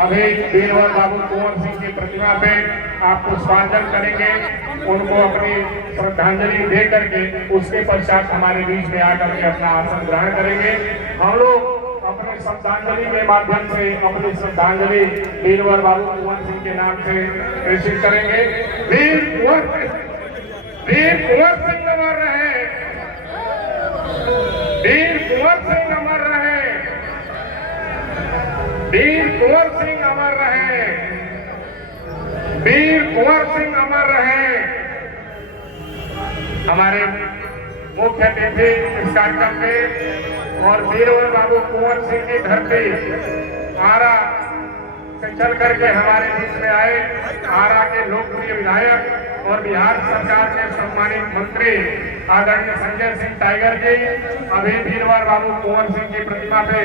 अभी वीरवर बाबू कुंवर सिंह की प्रतिमा पे आप पुष्पांजलि करेंगे, उनको अपनी श्रद्धांजलि दे करके उसके पश्चात हमारे बीच में आकर के अपना आसन ग्रहण करेंगे। हम लोग अपने श्रद्धांजलि के माध्यम से अपनी श्रद्धांजलि वीरवर बाबू कुंवर सिंह के नाम से प्रेषित करेंगे। वीर कुंवर सिंह अमर रहे, वीर कुंवर सिंह अमर रहे, वीर कुंवर सिंह अमर रहे, वीर कुंवर सिंह अमर रहे। हमारे मुख्य अतिथि इस कार्यक्रम में और वीरवर बाबू कुंवर सिंह की धरती आरा से चल करके हमारे बीच में आए। आरा के लोकप्रिय विधायक और बिहार सरकार के सम्मानित मंत्री आदरणीय संजय सिंह टाइगर जी अभी वीरवर बाबू कुंवर सिंह की प्रतिमा पे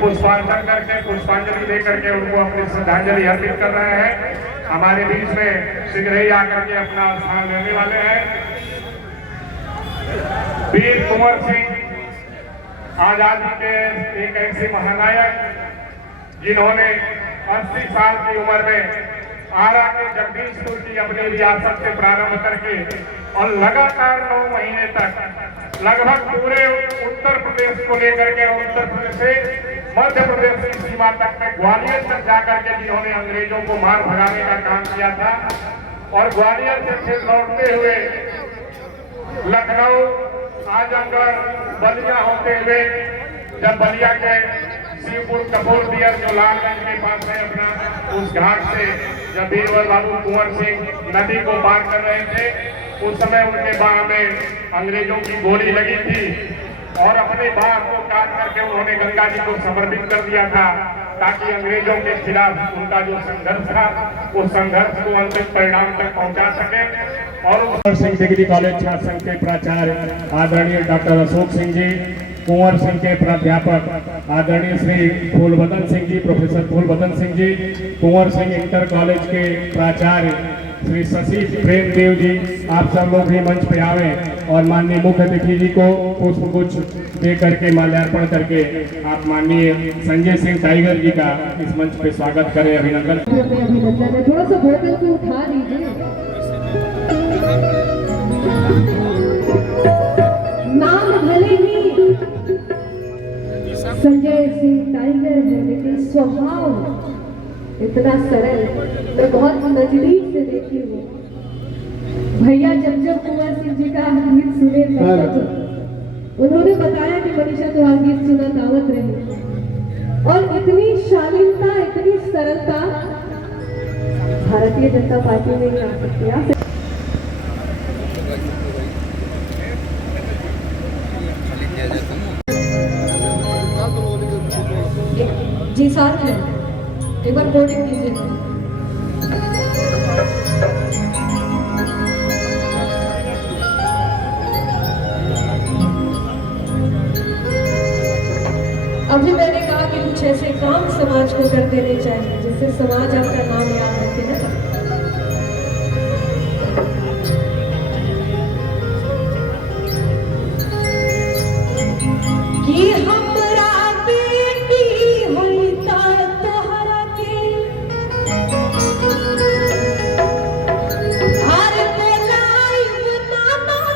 पुष्पांजलि करके पुष्पांजलि दे करके उनको अपनी श्रद्धांजलि अर्पित कर रहे हैं। हमारे बीच में शीघ्र ही आकर के अपना स्थान लेने वाले हैं। वीर कुंवर सिंह आजादी के एक ऐसे महानायक जिन्होंने 80 साल की उम्र में आरा के जगदीशपुर की अपनी रियासत से प्रारंभ करके और लगातार 9 महीने तक लगभग पूरे उत्तर प्रदेश को लेकर के उत्तर प्रदेश से मध्य प्रदेश की सीमा तक में ग्वालियर तक जाकर के जिन्होंने अंग्रेजों को मार भगाने का काम किया था और ग्वालियर से फिर लौटते हुए लखनऊ, आजमगढ़, बलिया होते हुए जब बलिया के शिवपुर कपूर दियर जो लालगंज के पास है अपना, उस घाट से जब वीरवर बाबू कुंवर सिंह नदी को पार कर रहे थे उस समय उनके बाह में अंग्रेजों की गोली लगी थी और अपने बाह को काट करके उन्होंने गंगा जी को समर्पित कर दिया था ताकि अंग्रेजों के खिलाफ उनका जो संघर्ष था उस संघर्ष को अंतिम परिणाम तक पहुंचा सके। और सिंह डिग्री कॉलेज छात्र संघ के प्राचार्य आदरणीय डॉक्टर अशोक सिंह जी, कुंवर सिंह के प्राध्यापक आदरणीय Shri फूलबदन Singh ji, professor फूलबदन Singh ji, Kunwar Singh inter college के प्राचार्य श्री शशि प्रेमदेव जी, आप सब लोग भी मंच पे आवे और माननीय मुख्य अतिथि जी को पुष्पगुच्छ दे करके माल्यार्पण करके आप माननीय संजय सिंह टाइगर जी का इस मंच पे स्वागत करें। अभिनंदन। थोड़ा सा बोतल को उठा लीजिए। नाम भले ही संजय सिंह टाइगर है लेकिन स्वभाव इतना सरल, मैं बहुत नजदीक से देखी हूँ। भैया जब जब कुंवर सिंह जी का गीत सुने तब उन्होंने बताया कि मनीषा तो आप गीत सुना दावत रही और इतनी शालीनता, इतनी सरलता भारतीय जनता पार्टी में नहीं आ सकती। जी साथ में एक बार बोर्डिंग कीजिए। अभी मैंने कहा कि कुछ ऐसे काम समाज को कर देने चाहिए जिससे समाज आपका नाम याद रखे ना। कि हमरा बेटी होइता तोहरा के हर बेलाई ना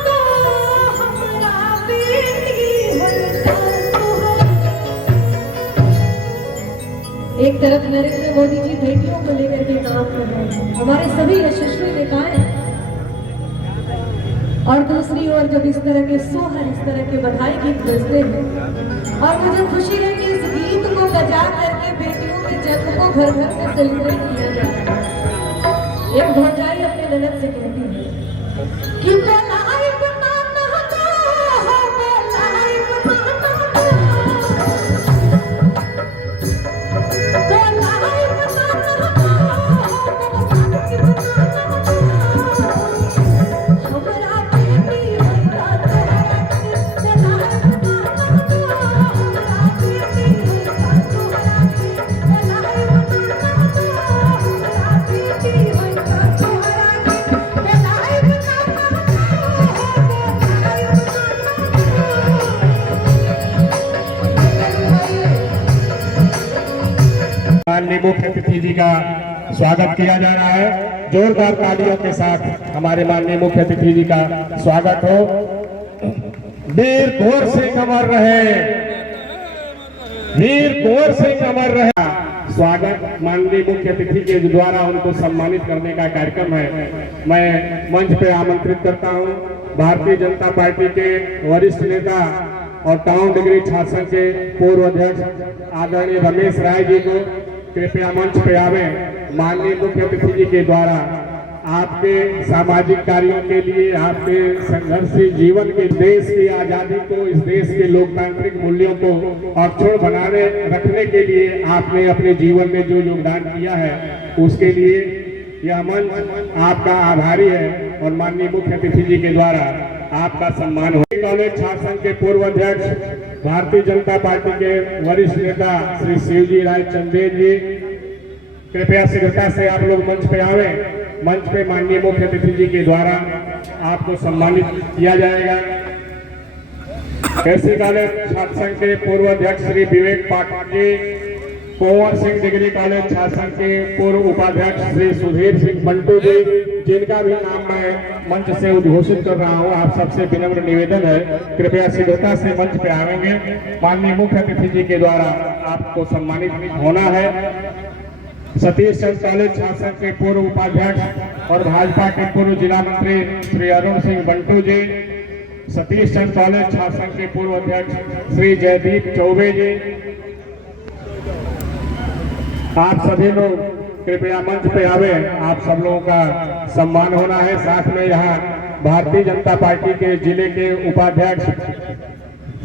दो, हमरा बेटी होइता तोहरा। एक तरफ नरेंद्र मोदी जी बेटियों को लेकर के काम कर रहे हैं, हमारे सभी यशस्वी नेताएं, और दूसरी ओर जब इस तरह के सोहर, इस तरह के बधाई गीत बजते हैं और मुझे खुशी है कि इस गीत को बजा करके बेटियों के जन्म को घर घर में सेलिब्रेट किया जा रहा है। एक भौजाई अपने ननद से कहती है कि बधाई बनाना दो, बधाई बनाना दो, बधाई बनाना दो, बधाई बनाना दो। माननीय मुख्य अतिथि जी का स्वागत किया जा रहा है। जोरदार तालियों के साथ हमारे माननीय मुख्य अतिथि जी का स्वागत हो। वीर कुंवर सिंह अमर रहे, वीर कुंवर सिंह अमर रहे। स्वागत माननीय मुख्य अतिथि के द्वारा उनको सम्मानित करने का कार्यक्रम है। मैं मंच पे आमंत्रित करता हूं भारतीय जनता पार्टी के वरिष्ठ नेता और टाउन डिग्री छात्र संघ के पूर्व अध्यक्ष आदरणीय रमेश राय जी को कृपया मंच पे आवे। माननीय मुख्य अतिथि जी के द्वारा आपके सामाजिक कार्यों के लिए, आपके संघर्षी जीवन के, देश की आजादी को, इस देश के लोकतांत्रिक मूल्यों को अक्षुण्ण बनाने रखने के लिए आपने अपने जीवन में जो योगदान किया है उसके लिए यह मंच आपका आभारी है और माननीय मुख्य अतिथि जी के द्वारा आपका सम्मान हो। कॉलेज छात्र संघ के पूर्व अध्यक्ष भारतीय जनता पार्टी के वरिष्ठ नेता श्री शिवजी राय चंदेल जी, कृपया शीघ्रता से आप लोग मंच पे आवे। मंच पे माननीय मुख्य अतिथि जी के द्वारा आपको सम्मानित किया जाएगा। कैसी कॉलेज छात्र संघ के पूर्व अध्यक्ष श्री विवेक पाठक जी, कुंवर सिंह डिग्री कॉलेज छात्र संघ के पूर्व उपाध्यक्ष श्री सुधीर सिंह बंटू जी, जिनका भी नाम मैं मंच से उद्घोषित कर रहा हूं। आप सबसे विनम्र निवेदन है कृपया शीघ्रता से मंच पे आवेंगे। माननीय मुख्य अतिथि जी के द्वारा आपको सम्मानित होना है। सतीश चंद कॉलेज छात्र संघ के पूर्व उपाध्यक्ष और भाजपा के पूर्व जिला मंत्री श्री अरुण सिंह बंटू जी, सतीश चंद कॉलेज छात्र संघ के पूर्व अध्यक्ष श्री जयदीप चौबे जी, आप सभी लोग कृपया मंच पे आवे। आप सब लोगों का सम्मान होना है। साथ में यहाँ भारतीय जनता पार्टी के जिले के उपाध्यक्ष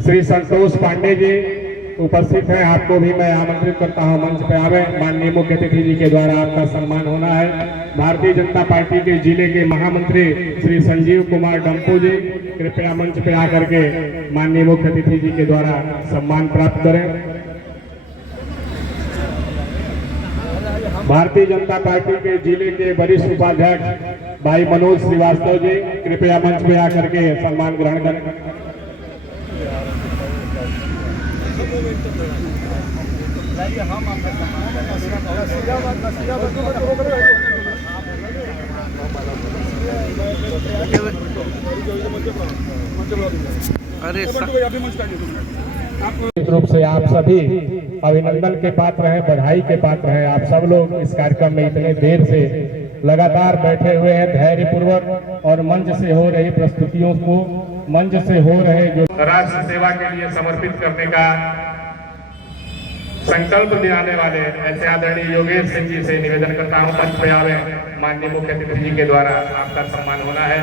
श्री संतोष पांडे जी उपस्थित हैं। आपको भी मैं आमंत्रित करता हूं मंच पे आवे। माननीय मुख्य अतिथि जी के द्वारा आपका सम्मान होना है। भारतीय जनता पार्टी के जिले के महामंत्री श्री संजीव कुमार डम्पू जी, कृपया मंच पे आकर के माननीय मुख्य अतिथि जी के द्वारा सम्मान प्राप्त करें। भारतीय जनता पार्टी के जिले के वरिष्ठ उपाध्यक्ष भाई मनोज श्रीवास्तव जी, कृपया मंच पे आकर के सम्मान ग्रहण करें। अरे निश्चित रूप से आप सभी अभिनंदन के पात्र हैं, बधाई के पात्र हैं। आप सब लोग इस कार्यक्रम में इतने देर से लगातार बैठे हुए हैं धैर्यपूर्वक और मंच से हो रही प्रस्तुतियों को, मंच से हो रहे जो राष्ट्र सेवा के लिए समर्पित करने का संकल्प दिलाने वाले ऐसे आदरणीय योगेश सिंह जी से निवेदन करता हूं मंच पे आवे। माननीय मुख्य अतिथि जी के द्वारा आपका सम्मान होना है।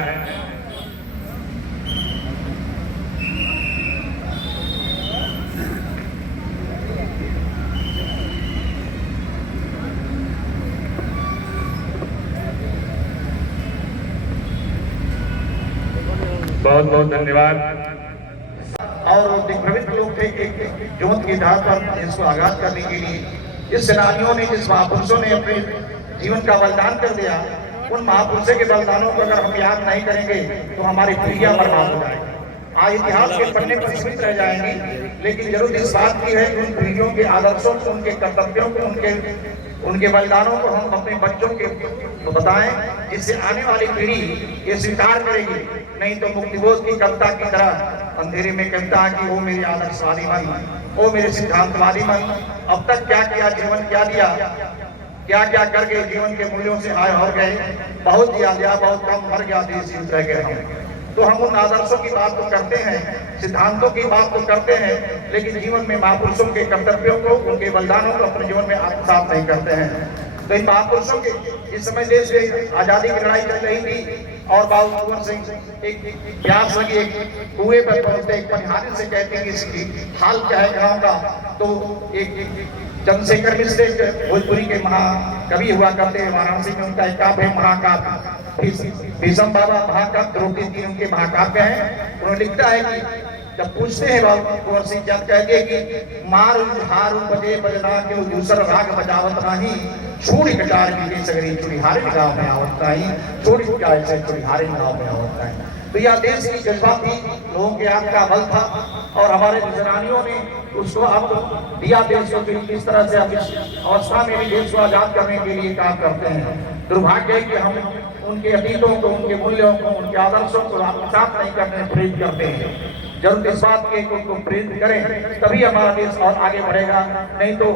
बहुत बहुत धन्यवाद। और दिग्भ्रमित लोग थे कि जोत की धार पर इसको आगाज करने के लिए जिस सेनानियों ने, जिस महापुरुषों ने अपने जीवन का बलिदान कर दिया, उन महापुरुषों के बलिदानों को अगर हम याद नहीं करेंगे तो हमारी पीढ़ियां बर्बाद हो जाएंगी। आज इतिहास के पन्ने पर स्मृत रह जाएंगी, लेकिन जरूरत इस बात की है कि उन पीढ़ियों के आदर्शों को, उनके कर्तव्यों को, उनके बलिदानों को हम अपने बच्चों को बताएं, जिससे आने वाली पीढ़ी ये स्वीकार करेगी। नहीं तो मुक्तिबोध की कविता की तरह अंधेरे में कविता है कि वो मेरे आदर्शवादी मन, वो मेरे सिद्धांतवादी मन, अब तक क्या किया, जीवन क्या दिया, क्या क्या कर गए, जीवन के मूल्यों से हाय हार गए, बहुत दिया गया, बहुत कम मर गया, देश रह गए हम। तो हम उन आदर्शों की बात तो करते हैं, सिद्धांतों की बात तो करते हैं, लेकिन जीवन में महापुरुषों के कर्तव्यों को, उनके बलिदानों को अपने जीवन में आत्मसात नहीं करते हैं। तो इन महापुरुषों के इस समय देश में आजादी की लड़ाई चल रही थी और बाबू कुंवर सिंह एक प्यास लगी, एक कुएं पर पहुंचते, एक पनिहारी से कहते हैं कि हाल क्या है गाँव का। तो एक चंद्रशेखर मिश्र भोजपुरी के महाकवि हुआ करते हैं, वाराणसी में उनका एक काव्य है महाकाव्य, भीष्म बाबा महाकाव्य, द्रौपदी जी उनके महाकाव्य हैं। उन्होंने लिखता है कि जब पूछते हैं बाबू कुंवर सिंह जान कहते कि मार हारू बजे बजना के दूसर राग बजावत नाही छोड़ी कटार की सगरी चुड़ीहारे गांव में आवत नहीं छोड़ी कटार से चुड़ीहारे गांव में आवत नहीं। तो यह देश की जज्बा थी, लोगों के आग का बल था और हमारे विजरानियों ने उसको अब दिया देश को किस तरह से अब इस अवस्था में भी देश को आजाद करने के लिए काम करते हैं। दुर्भाग्य है कि हम उनके अतीतों को, उनके मूल्यों को, उनके आदर्शों को आत्मसात नहीं करने प्रेरित करते हैं। जरूर इस बात के उनको प्रेरित करें तभी हमारा देश और आगे बढ़ेगा, नहीं तो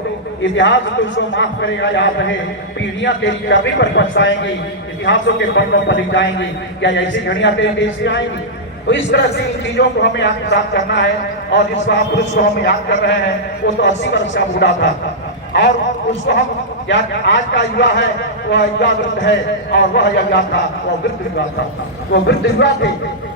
इतिहास तो उसको माफ करेगा। याद रहे पीढ़ियां तेरी कभी पर पछताएंगी, इतिहासों के पन्नों पर लिख जाएंगी, क्या ऐसी घड़ियां तेरे देश से आएंगी। तो इस तरह से इन चीजों को हमें आत्मसात करना है। और जिस महापुरुष को हम याद कर रहे हैं वो तो 80 वर्ष का बूढ़ा था और उसको हम क्या आज का युवा है वह युवा वृद्ध है और वह युवा था वह वृद्ध युवा था। वो वृद्ध युवा थे,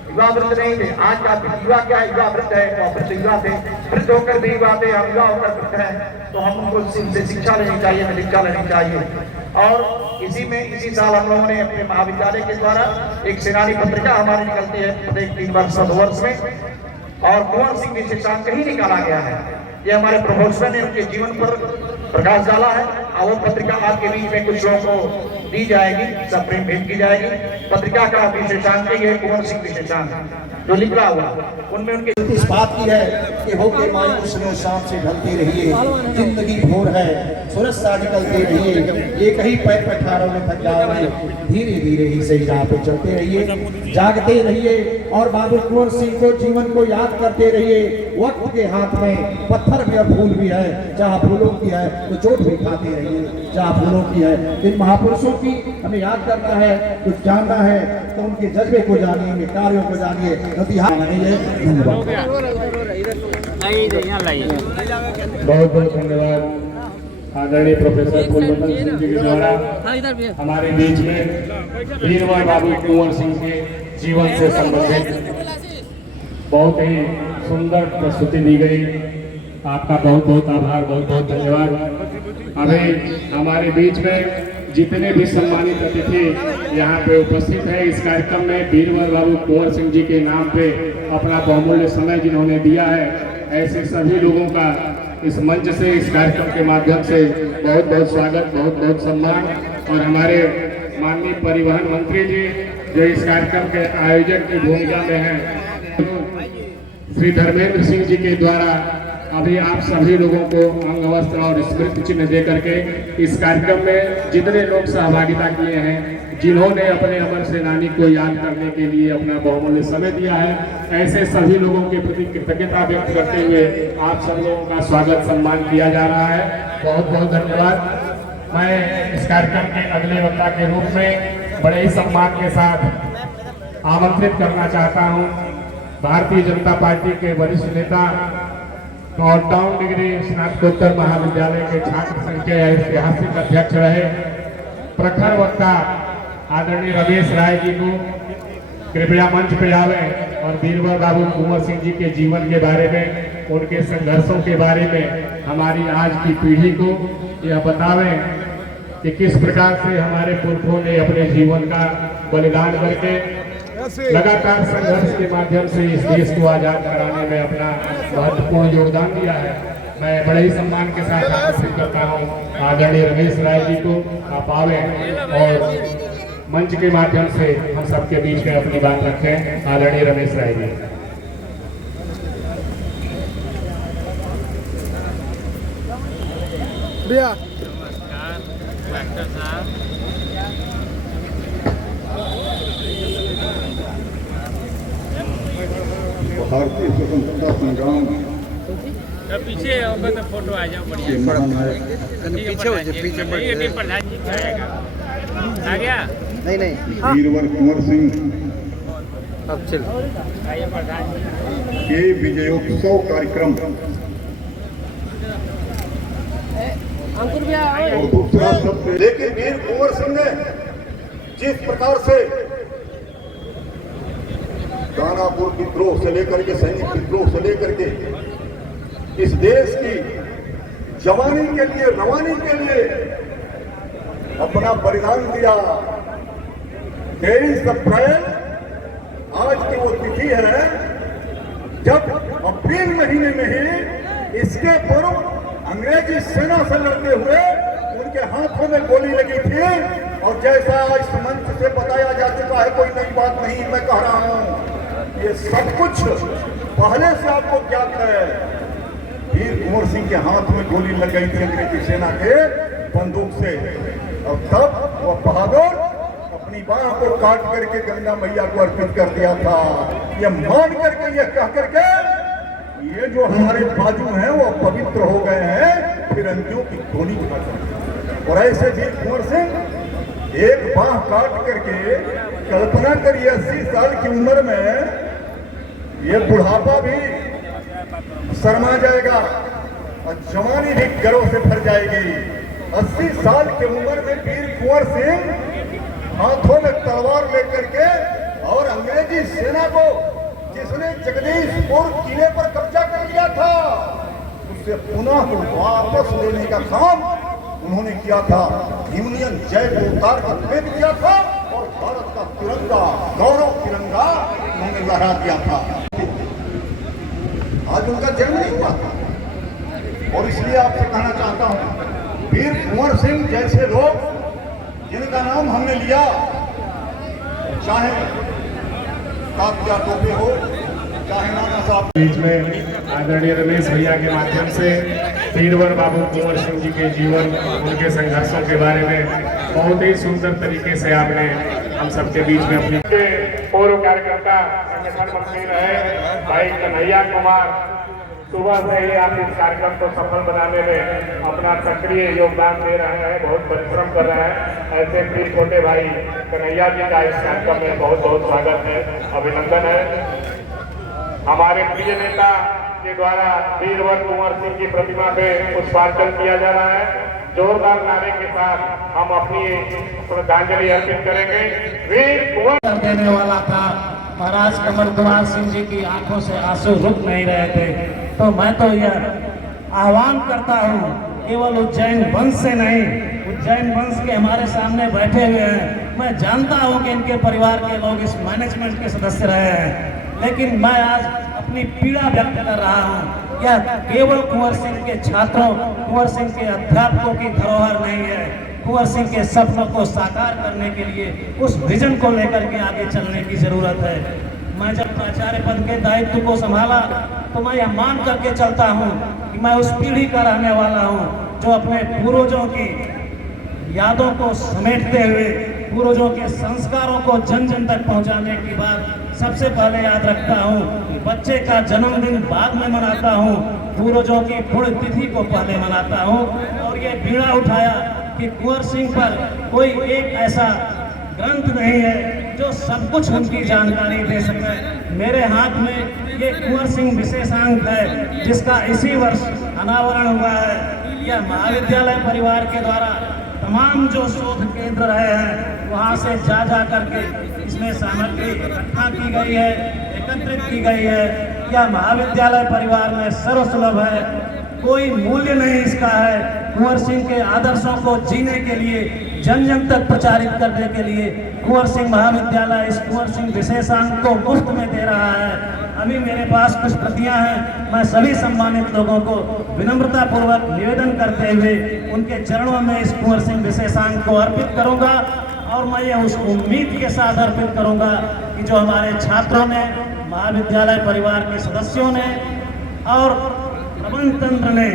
युवा वृद्ध नहीं थे। आज का युवा क्या है, युवा वृद्ध है, वह वृद्ध युवा थे। वृद्ध होकर भी युवा थे, हम युवा होकर वृद्ध हैं। तो हम उनको इनसे शिक्षा लेनी चाहिए, दीक्षा लेनी चाहिए। और इसी साल हम लोगों ने अपने महाविद्यालय के द्वारा एक सेनानी पत्रिका हमारी निकलती है प्रत्येक 3 वर्ष 2 वर्ष में, और कुंवर सिंह विशेषांक ही निकाला गया है। ये हमारे प्रोफेसर ने उनके जीवन पर प्रकाश डाला है और वो पत्रिका आपके बीच में कुछ लोगों को दी जाएगी, सब प्रेम भेंट की जाएगी। पत्रिका का विशेषांक ये कुंवर सिंह विशेषांक जो निकला हुआ उनमें उनके इस बात की है कि होके मायूस नो शाम से ढलते रहिए, जिंदगी भोर है सूरज सा निकलते रहिए, एक ही पैर पर ठाड़ों में थक जाओगे, धीरे धीरे ही सही राह पे चलते रहिए, जागते रहिए और बाबू कुंवर सिंह को जीवन को याद करते रहिए। वक्त के हाथ में पत्थर भी और फूल भी है, जहाँ फूलों की है तो चोट भी खाते रहिए जहाँ फूलों की है। इन महापुरुषों की हमें याद करना है, कुछ जानना है तो उनके जज्बे को जानिए, उनके कार्यों को जानिए। बहुत बहुत धन्यवाद आदरणीय प्रोफेसर फूलवंतन सिंह जी के द्वारा हमारे बीच में वीरवर बाबू कुंवर सिंह के जीवन से संबंधित बहुत ही सुंदर प्रस्तुति दी गई। आपका बहुत बहुत आभार, बहुत बहुत धन्यवाद। अभी हमारे बीच में जितने भी सम्मानित अतिथि यहाँ पे उपस्थित है इस कार्यक्रम में वीरवर बाबू कुंवर सिंह जी के नाम पे अपना बहुमूल्य समय जिन्होंने दिया है, ऐसे सभी लोगों का इस मंच से, इस कार्यक्रम के माध्यम से बहुत बहुत स्वागत, बहुत बहुत सम्मान। और हमारे माननीय परिवहन मंत्री जी जो इस कार्यक्रम के आयोजक की भूमिका में हैं, श्री धर्मेंद्र सिंह जी के द्वारा अभी आप सभी लोगों को अंग वस्त्र और स्मृति चिन्ह दे करके इस कार्यक्रम में जितने लोग सहभागिता किए हैं, जिन्होंने अपने अमर सेनानी को याद करने के लिए अपना बहुमूल्य समय दिया है, ऐसे सभी लोगों के प्रति कृतज्ञता व्यक्त करते हुए आप सब लोगों का स्वागत सम्मान किया जा रहा है। बहुत बहुत धन्यवाद। मैं इस कार्यक्रम के अगले वक्ता के रूप में बड़े ही सम्मान के साथ आमंत्रित करना चाहता हूँ भारतीय जनता पार्टी के वरिष्ठ नेता और टाउन डिग्री स्नातकोत्तर महाविद्यालय के छात्र संघ के ऐतिहासिक अध्यक्ष रहे प्रखर वक्ता आदरणीय रमेश राय जी को कृपया मंच पे आवे और वीरवर बाबू कुंवर सिंह जी के जीवन के बारे में, उनके संघर्षों के बारे में हमारी आज की पीढ़ी को यह बतावें कि किस प्रकार से हमारे पुरखों ने अपने जीवन का बलिदान करके लगातार संघर्ष के माध्यम से इस देश को आजाद कराने में अपना महत्वपूर्ण योगदान दिया है। मैं बड़े ही सम्मान के साथ आमंत्रित करता हूँ आदरणीय रमेश राय जी को, आप आवे और मंच के माध्यम से हम सबके बीच में अपनी बात रखें। आदरणीय रमेश राय जी। भारतीय स्वतंत्रता संग्राम पीछे तो फोटो आ जाओ बढ़िया, पीछे हो जाए, पीछे प्रधान जी आएगा आ गया नहीं नहीं वीरवर कुंवर सिंह अब चल आइए प्रधान जी। के विजयोत्सव कार्यक्रम और दूसरा शब्द, लेकिन वीर कुंवर सिंह ने जिस प्रकार से दानापुर विद्रोह से लेकर के, सैनिक विद्रोह से लेकर के इस देश की जवानी के लिए, रवानी के लिए अपना बलिदान दिया। 23 अप्रैल आज की वो तिथि है जब अप्रैल महीने में ही इसके पूर्व अंग्रेजी सेना से लड़ते हुए उनके हाथों में गोली लगी थी। और जैसा इस मंच से बताया जा चुका है, कोई नई बात नहीं मैं कह रहा हूं, ये सब कुछ पहले से आपको ज्ञात है। वीर कुंवर सिंह के हाथ में गोली लग गई थी अंग्रेजी सेना के बंदूक से, और तब वह बहादुर अपनी बाह को काट करके गंगा मैया को अर्पित कर दिया था, ये मान करके, ये कह करके ये जो हमारे बाजू हैं वो पवित्र हो गए हैं फिरंगियों की धोनी की वजह। और ऐसे वीर कुंवर सिंह एक बाह काट करके, कल्पना करिए 80 साल की उम्र में ये बुढ़ापा भी शर्मा जाएगा और जवानी भी गर्व से भर जाएगी। 80 साल की उम्र में वीर कुंवर सिंह हाथों में तलवार लेकर के, और अंग्रेजी सेना को जिसने जगदीशपुर किले पर कब्जा कर लिया था, उससे पुनः वापस लेने का काम उन्होंने किया था। यूनियन जय को उतार कर फेंक दिया था और भारत का तिरंगा, गौरव तिरंगा उन्होंने लहरा दिया था। आज उनका जन्म नहीं हुआ था, और इसलिए आपसे कहना चाहता हूं, वीर कुंवर सिंह जैसे लोग जिनका नाम हमने लिया, चाहे तात्या टोपे हो, चाहे नाना साहब, बीच में आदरणीय रमेश भैया के माध्यम से वीरवर बाबू कुंवर सिंह जी के जीवन, उनके संघर्षों के बारे में बहुत ही सुंदर तरीके से आपने हम सबके बीच में अपने पूर्व कार्यकर्ता संगठन मंत्री रहे भाई कन्हैया कुमार, सुबह से ही आप इस कार्यक्रम को सफल बनाने में अपना सक्रिय योगदान दे रहे हैं, बहुत परिश्रम कर रहे हैं। ऐसे फिर छोटे भाई कन्हैया जी का इस कार्यक्रम में बहुत बहुत स्वागत है, अभिनंदन है। हमारे प्रिय नेता के द्वारा वीरवर कुंवर सिंह की प्रतिमा पे पुष्पार्चन किया जा रहा है। जोरदार नारे के साथ हम अपनी श्रद्धांजलि अर्पित करेंगे। वीर कुंवर देने वाला था, महाराज कमल कुमार सिंह जी की आंखों से आंसू रुक नहीं रहे थे। तो मैं तो यह आह्वान करता हूँ, केवल उज्जैन वंश से नहीं, उज्जैन वंश के हमारे सामने बैठे हुए हैं, मैं जानता हूँ कि इनके परिवार के लोग इस मैनेजमेंट के सदस्य रहे हैं, लेकिन मैं आज अपनी पीड़ा व्यक्त कर रहा हूँ। यह केवल कुंवर सिंह के छात्रों, कुंवर सिंह के अध्यापकों की धरोहर नहीं है। कुंवर सिंह के सपनों को साकार करने के लिए उस विजन को लेकर के आगे चलने की जरूरत है। मैं जब प्राचार्य पद के दायित्व को संभाला तो मैं यह मान करके चलता हूँ कि मैं उस पीढ़ी का रहने वाला हूँ जो अपने पूर्वजों की यादों को समेटते हुए, पूर्वजों के संस्कारों को जन जन तक पहुँचाने की बात सबसे पहले याद रखता हूँ। बच्चे का जन्मदिन बाद में मनाता हूँ, पूर्वजों की पुण्यतिथि को पहले मनाता हूँ। और ये बीड़ा उठाया कि कुंवर सिंह पर कोई एक ऐसा ग्रंथ नहीं है जो सब कुछ उनकी जानकारी दे सके। मेरे हाथ में ये कुंवर सिंह विशेषांक है, जिसका इसी वर्ष अनावरण हुआ है। यह महाविद्यालय परिवार के द्वारा तमाम जो शोध केंद्र रहे हैं वहाँ से जा करके इसमें सामग्री इकट्ठा की गई है, एकत्रित की गई है। यह महाविद्यालय परिवार में सर्वसुलभ है, कोई मूल्य नहीं इसका है। कुंवर सिंह के आदर्शों को जीने के लिए, जन जन तक प्रचारित करने के लिए कुंवर सिंह महाविद्यालय इस कुंवर सिंह विशेषांक को मुफ्त में दे रहा है। अभी मेरे पास कुछ प्रतियां हैं, मैं सभी सम्मानित लोगों को विनम्रता पूर्वक निवेदन करते हुए उनके चरणों में इस कुंवर सिंह विशेषांक को अर्पित करूंगा। और मैं ये उस उम्मीद के साथ अर्पित करूंगा कि जो हमारे छात्रों ने, महाविद्यालय परिवार के सदस्यों ने और प्रबंध तंत्र ने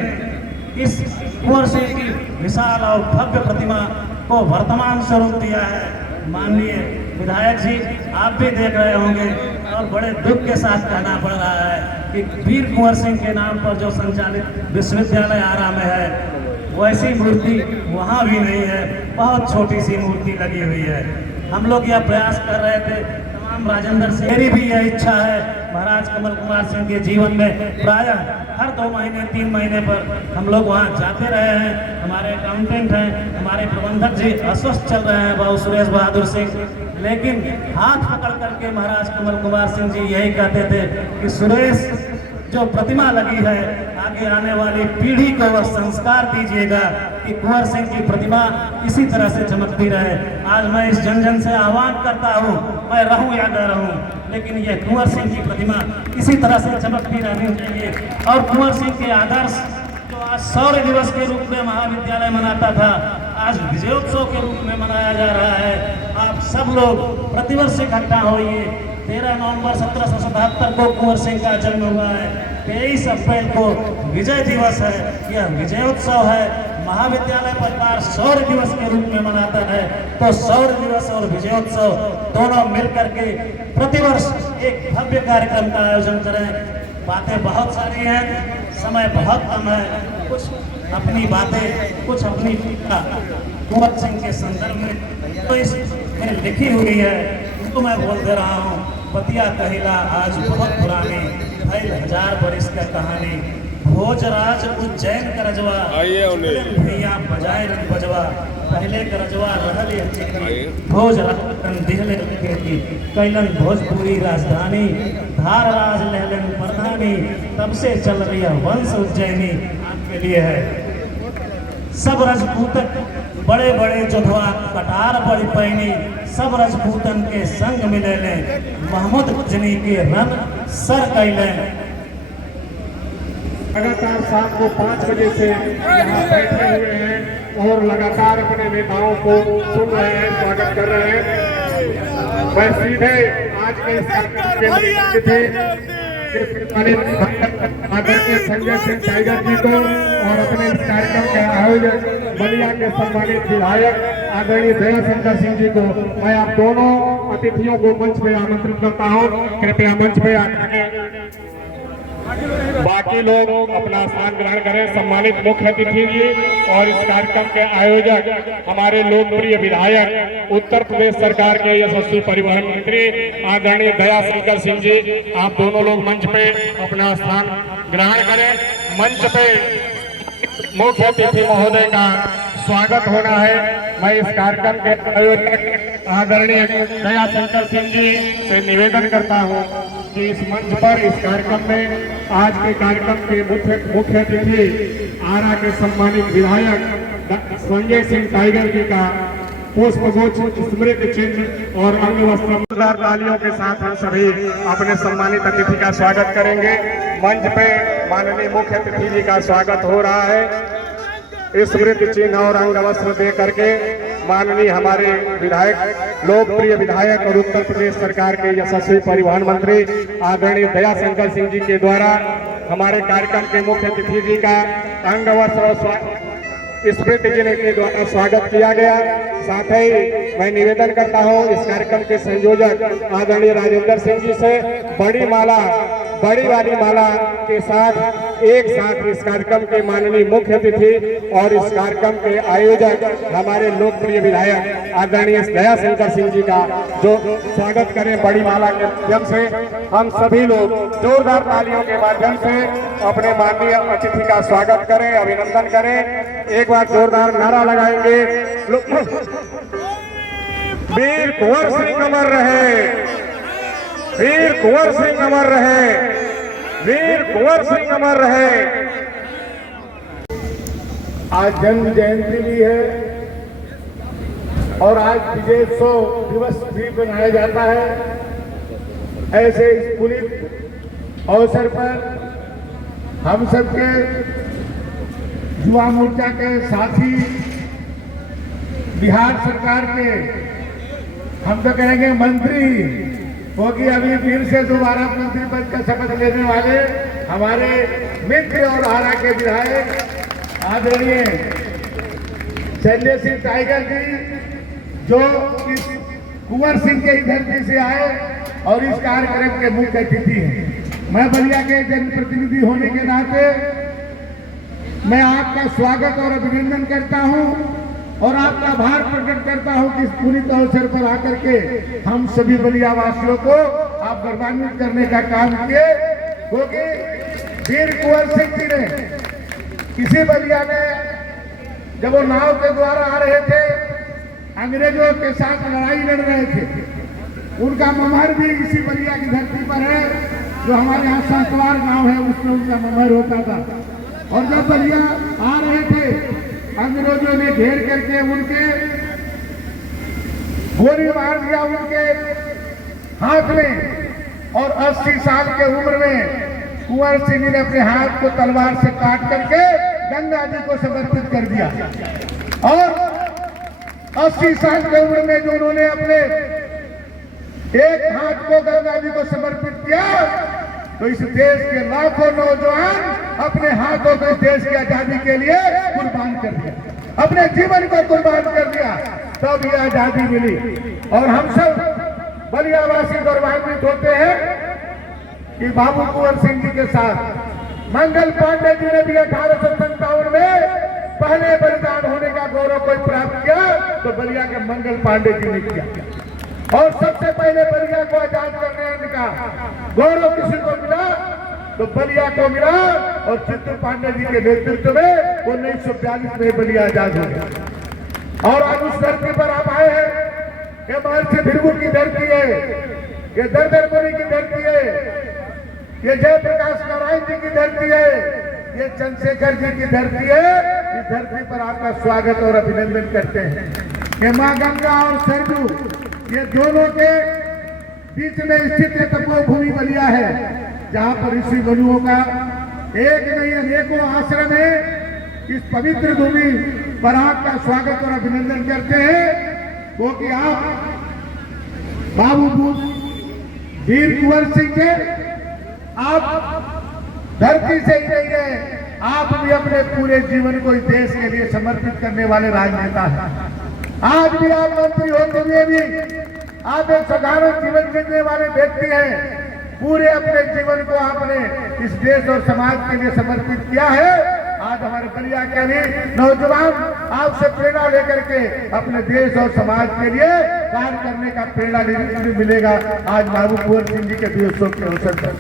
इस कुंवर सिंह की विशाल और भव्य प्रतिमा को वर्तमान स्वरूप दिया है। माननीय विधायक जी, आप भी देख रहे होंगे और बड़े दुख के साथ कहना पड़ रहा है कि वीर कुंवर सिंह के नाम पर जो संचालित विश्वविद्यालय आरा में है, वैसी मूर्ति वहाँ भी नहीं है, बहुत छोटी सी मूर्ति लगी हुई है। हम लोग यह प्रयास कर रहे थे, तमाम राजेंद्र सिंह, मेरी भी यह इच्छा है, महाराज कमल कुमार सिंह के जीवन में प्रायः हर 2 महीने 3 महीने पर हम लोग वहाँ जाते रहे हैं। हमारे अकाउंटेंट हैं, हमारे प्रबंधक जी अस्वस्थ चल रहे हैं, बाबू सुरेश बहादुर सिंह, लेकिन हाथ पकड़ करके महाराज कमल कुमार सिंह जी यही कहते थे कि सुरेश, जो प्रतिमा लगी है, आगे आने वाली पीढ़ी को वह संस्कार दीजिएगा कि कुंवर सिंह की प्रतिमा इसी तरह से चमकती रहे। आज मैं इस जन जन से आह्वान करता हूँ, मैं रहूं या न रहूं, लेकिन यह कुंवर सिंह की प्रतिमा इसी तरह से चमकती रहनी चाहिए। और कुंवर सिंह के आदर्श जो आज शौर्य दिवस के रूप में महाविद्यालय मनाता था, आज विजयोत्सव के रूप में मनाया जा रहा है। आप सब लोग प्रतिवर्ष इकट्ठा होइए। 13 नवंबर 1777 को कुंवर सिंह का जन्म हुआ है। 23 अप्रैल को विजय दिवस है, यह विजयोत्सव है। महाविद्यालय परिवार शौर्य दिवस के रूप में मनाता है, तो शौर्य दिवस और विजयोत्सव दोनों मिलकर के प्रतिवर्ष एक भव्य कार्यक्रम का आयोजन करें। बातें बहुत सारी हैं, समय बहुत कम है। कुछ अपनी बातें, कुछ अपनी टीका कुंवर सिंह के संदर्भ में तो इसमें लिखी हुई है, तो मैं बोल दे रहा हूँ। बतिया कहिला आज बहुत पुरानी, भइल 1000 बरिस का कहानी। भोजराज उज्जैन का रजवा, भैया बजाए रंग बजवा। पहले का रजवा रहल ये चिकनी, भोजराज दिहले खेती। कैलन भोजपुरी राजधानी, धार राज लहलन प्रधानी। तब से चल रही है वंश उज्जैनी, आपके लिए है। सब राजपूतक बड़े बड़े जोधवा, कटार बड़ी पैनी। सब राजपूतन के संग मिलेले, महमूद गजनी के रन सर कैले। लगातार शाम को 5 बजे से यहाँ बैठे हुए हैं और लगातार अपने नेताओं को सुन रहे हैं, स्वागत कर रहे हैं। मैं सीधे आज के इस कार्यक्रम आदरणीय संजय सिंह टाइगर जी को और अपने इस कार्यक्रम के आयोजक बलिया के सम्मानित विधायक आदरणीय दयाशंकर सिंह जी को मैं आप दोनों अतिथियों को मंच पे आमंत्रित करता हूँ। कृपया मंच पे आकर बाकी लोग अपना स्थान ग्रहण करें। सम्मानित मुख्य अतिथि जी और इस कार्यक्रम के आयोजक हमारे लोकप्रिय विधायक, उत्तर प्रदेश सरकार के यशस्वी परिवहन मंत्री आदरणीय दयाशंकर सिंह जी, आप दोनों लोग मंच पे अपना स्थान ग्रहण करें। मंच पे मुख्य अतिथि महोदय का स्वागत होना है। मैं इस कार्यक्रम के आयोजक आदरणीय दयाशंकर सिंह जी से निवेदन करता हूं कि इस मंच पर इस कार्यक्रम में आज के कार्यक्रम के मुख्य अतिथि आरा के सम्मानित विधायक संजय सिंह टाइगर जी का पुष्पगुच्छ, स्मृति चिन्ह और अंग वस्त्र तालियों के साथ हम सभी अपने सम्मानित अतिथि का स्वागत करेंगे। मंच पे माननीय मुख्य अतिथि जी का स्वागत हो रहा है। स्मृति चिन्ह और अंग वस्त्र दे करके माननीय हमारे विधायक, लोकप्रिय विधायक और उत्तर प्रदेश सरकार के यशस्वी परिवहन मंत्री आदरणीय दयाशंकर सिंह जी के द्वारा हमारे कार्यक्रम के मुख्य अतिथि जी का अंग वस्त्र और स्मृति चिन्ह के द्वारा स्वागत किया गया। साथ ही मैं निवेदन करता हूं इस कार्यक्रम के संयोजक आदरणीय राजेंद्र सिंह जी से बड़ी वाली माला के साथ एक साथ इस कार्यक्रम के माननीय मुख्य अतिथि और इस कार्यक्रम के आयोजक हमारे लोकप्रिय विधायक आदरणीय दयाशंकर सिंह जी का जो स्वागत करें बड़ी माला के माध्यम से। हम सभी लोग जोरदार तालियों के माध्यम से अपने माननीय अतिथि का स्वागत करें, अभिनंदन करें। एक बार जोरदार नारा लगाएंगे, वीर कुंवर सिंह अमर रहे, वीर कुंवर सिंह अमर रहे, वीर कुंवर सिंह अमर रहे। आज जन्म जयंती भी है और आज विजयोत्सव दिवस भी मनाया जाता है। ऐसे इस पुनीत अवसर पर हम सबके युवा मोर्चा के साथी, बिहार सरकार के हम तो कहेंगे मंत्री, क्योंकि अभी फिर से दोबारा मंत्री पद का शपथ लेने वाले हमारे मित्र और आरा के विधायक आदरणीय संजय सिंह टाइगर जी, जो इस कुंवर सिंह के धरती से आए और इस कार्यक्रम के मुख्य अतिथि हैं। मैं बलिया के जनप्रतिनिधि होने के नाते मैं आपका स्वागत और अभिनंदन करता हूं और आपका आभार प्रकट करता हूं कि इस पुनीत अवसर पर आकर के हम सभी बलिया वासियों को आप गौरवान्वित करने का काम किए, क्योंकि वीर कुंवर सिंह जी ने इसी बलिया में जब वो नाव के द्वारा आ रहे थे, अंग्रेजों के साथ लड़ाई लड़ रहे थे, उनका ममहर भी इसी बलिया की धरती पर है। जो हमारे यहाँ सातवार गांव है उसमें उनका ममहर होता था। और जब बलिया आ रहे थे, अंग्रेजों ने घेर करके उनके गोली मार दिया उनके हाथ में, और 80 साल के उम्र में कुंवर सिंह जी ने अपने हाथ को तलवार से काट करके गंगा जी को समर्पित कर दिया। और 80 साल की उम्र में जो उन्होंने अपने एक हाथ को गंगा जी को समर्पित किया, तो इस देश के लाखों नौजवान अपने हाथों को इस देश की आजादी के लिए कुर्बान कर दिया, अपने जीवन को कुर्बान कर दिया, तब ये आजादी मिली। और हम सब बलियावासी गौरवान्वित होते हैं कि बाबू कुंवर सिंह जी के साथ मंगल पांडे जी ने भी 1857 में पहले बलिदान होने का गौरव कोई प्राप्त किया तो बलिया के मंगल पांडे जी ने किया। और सबसे पहले बलिया को आजाद करने का गौरव किसी को मिला तो बलिया को मिला, और चित्तू पांडे जी के नेतृत्व में 1942 में बलिया आजाद हो गया। और आज उस धरती पर आप आए हैं, ये महर्षि भृगु की धरती है, ये दरदरपुरी की धरती है, ये जयप्रकाश नारायण जी की धरती है, ये चंद्रशेखर जी की धरती है। इस धरती पर आपका स्वागत और अभिनंदन करते हैं। ये माँ गंगा और सरजू, ये दोनों के बीच में स्थित तपोभूमि बलिया है, जहाँ पर ऋषि मनुओं का एक नहीं अनेकों आश्रम है। इस पवित्र भूमि पर आपका स्वागत और अभिनंदन करते हैं, क्योंकि आप बाबू वीर कुंवर सिंह के आप धरती से ही नहीं है, आप भी अपने पूरे जीवन को इस देश के लिए समर्पित करने वाले राजनेता हैं। आज भी आप मंत्री होते हुए भी आप एक साधारण जीवन जीने वाले व्यक्ति हैं। पूरे अपने जीवन को आपने इस देश और समाज के लिए समर्पित किया है। आज हमारे बलिया के भी नौजवान आपसे प्रेरणा लेकर के अपने देश और समाज के लिए कार्य करने का प्रेरणा मिलेगा। आज बाबू कुंवर सिंह जी के दिवसों के अवसर पर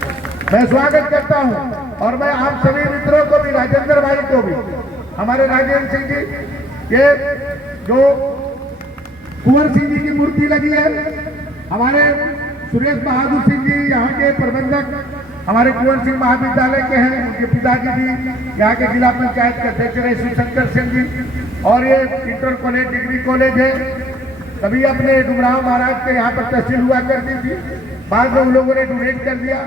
मैं स्वागत करता हूं। और मैं आप सभी मित्रों को भी, राजेंद्र भाई को भी, हमारे राजेंद्र सिंह जी, ये जो कुंवर सिंह जी की मूर्ति लगी है, हमारे सुरेश बहादुर सिंह जी यहाँ के प्रबंधक हमारे कुंवर सिंह महाविद्यालय के हैं, उनके पिताजी भी यहाँ के जिला पंचायत के अध्यक्ष रहे शिवशंकर सिंह जी। और ये इंटर कॉलेज डिग्री कॉलेज है, कभी अपने डुमराव महाराज के यहाँ पर तहसील हुआ करती थी, बाद में उन लोगों ने डोनेट कर दिया।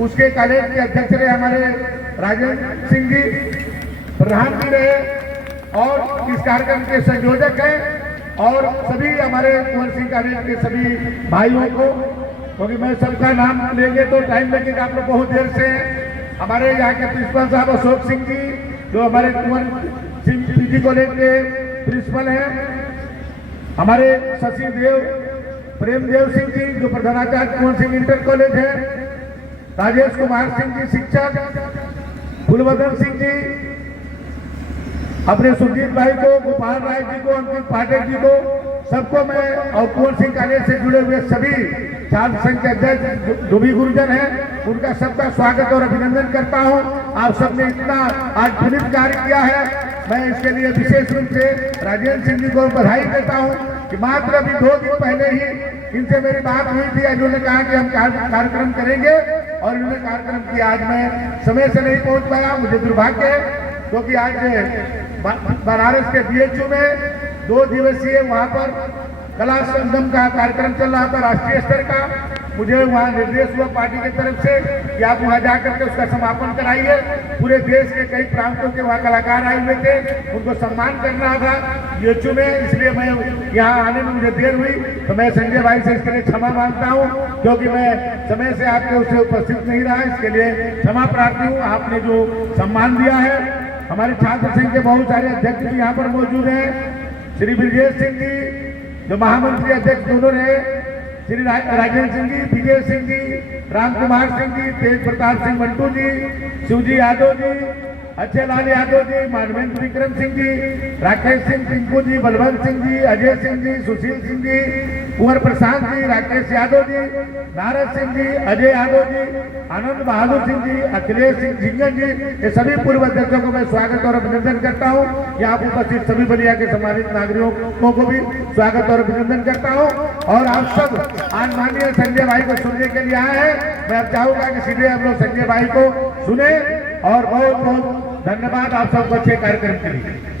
उसके कॉलेज के अध्यक्ष रहे हमारे राजेंद्र सिंह जी, प्रधान जी रहे, और इस कार्यक्रम के संयोजक हैं। और सभी हमारे कुंवर सिंह कॉलेज के सभी भाइयों को, क्योंकि मैं सबका नाम लेंगे तो टाइम लगेगा, आप लोग बहुत देर से हैं। हमारे यहाँ के प्रिंसिपल साहब अशोक सिंह जी, जो हमारे कुंवर सिंह पीजी कॉलेज के प्रिंसिपल हैं, हमारे शशि देव प्रेमदेव सिंह जी जो प्रधानाचार्य कुंवर सिंह इंटर कॉलेज है, राजेश कुमार सिंह जी शिक्षक, फुलवदन सिंह जी, अपने सुरजीत भाई को, गोपाल राय जी को, अंकित पाठक जी को, सबको मैं, और कुंवर सिंह कॉलेज से जुड़े हुए सभी छात्र संघ के अध्यक्ष जो भी गुरुजन हैं, उनका सबका स्वागत और अभिनंदन करता हूं। आप सबने इतना आज पुनीत कार्य किया है, मैं इसके लिए विशेष रूप से राजेंद्र सिंह जी को बधाई देता हूं कि मात्र अभी 2 दिन पहले ही इनसे मेरी बात हुई थी। इन्होंने कहा कि हम कार्यक्रम करेंगे, और इन्होंने कार्यक्रम किया। आज मैं समय से नहीं पहुंच पाया, मुझे दुर्भाग्य है, क्योंकि आज बनारस के BHU में 2 दिवसीय वहाँ पर कला संगम का कार्यक्रम चल रहा था, राष्ट्रीय स्तर का। मुझे वहाँ निर्देश हुआ पार्टी की तरफ से कि आप वहाँ जाकर के उसका समापन कराइए। पूरे देश के कई प्रांतों के वहाँ कलाकार आए हुए थे, उनको सम्मान करना था BHU में, इसलिए मैं यहाँ आने में मुझे देर हुई। तो मैं संजय भाई से इसके लिए क्षमा मांगता हूँ, क्योंकि मैं समय से आपके उससे उपस्थित नहीं रहा, इसके लिए क्षमा प्रार्थी हूँ। आपने जो सम्मान दिया है, हमारे छात्र संघ के बहुत सारे अध्यक्ष भी यहाँ पर मौजूद हैं, श्री ब्रजेश सिंह जी जो महामंत्री अध्यक्ष दोनों रहे, श्री राजेंद्र सिंह जी, विजय सिंह जी, राम कुमार सिंह जी, तेज प्रताप सिंह मंटू जी, शिवजी यादव जी, अच्छे लाल यादव जी, मानवेंद्र विक्रम सिंह जी, राकेश सिंह टिंकू जी, बलवंत सिंह जी, अजय सिंह जी, सुशील सिंह जी, कुंवर प्रशांत जी, राकेश यादव जी, नारद सिंह जी, अजय यादव जी, आनंद बहादुर सिंह जी, अखिलेश सिंह झिंगन जी, ये सभी पूर्व अध्यक्षों को मैं स्वागत और अभिनंदन करता हूँ। यहाँ उपस्थित सभी बलिया के सम्मानित नागरिकों को भी स्वागत और अभिनंदन करता हूँ। और आप सब आज माननीय संजय भाई को सुनने के लिए आए हैं। मैं अब चाहूंगा कि सीधे हम लोग संजय भाई को सुने, और बहुत बहुत धन्यवाद आप सबको अच्छे कार्यक्रम के लिए।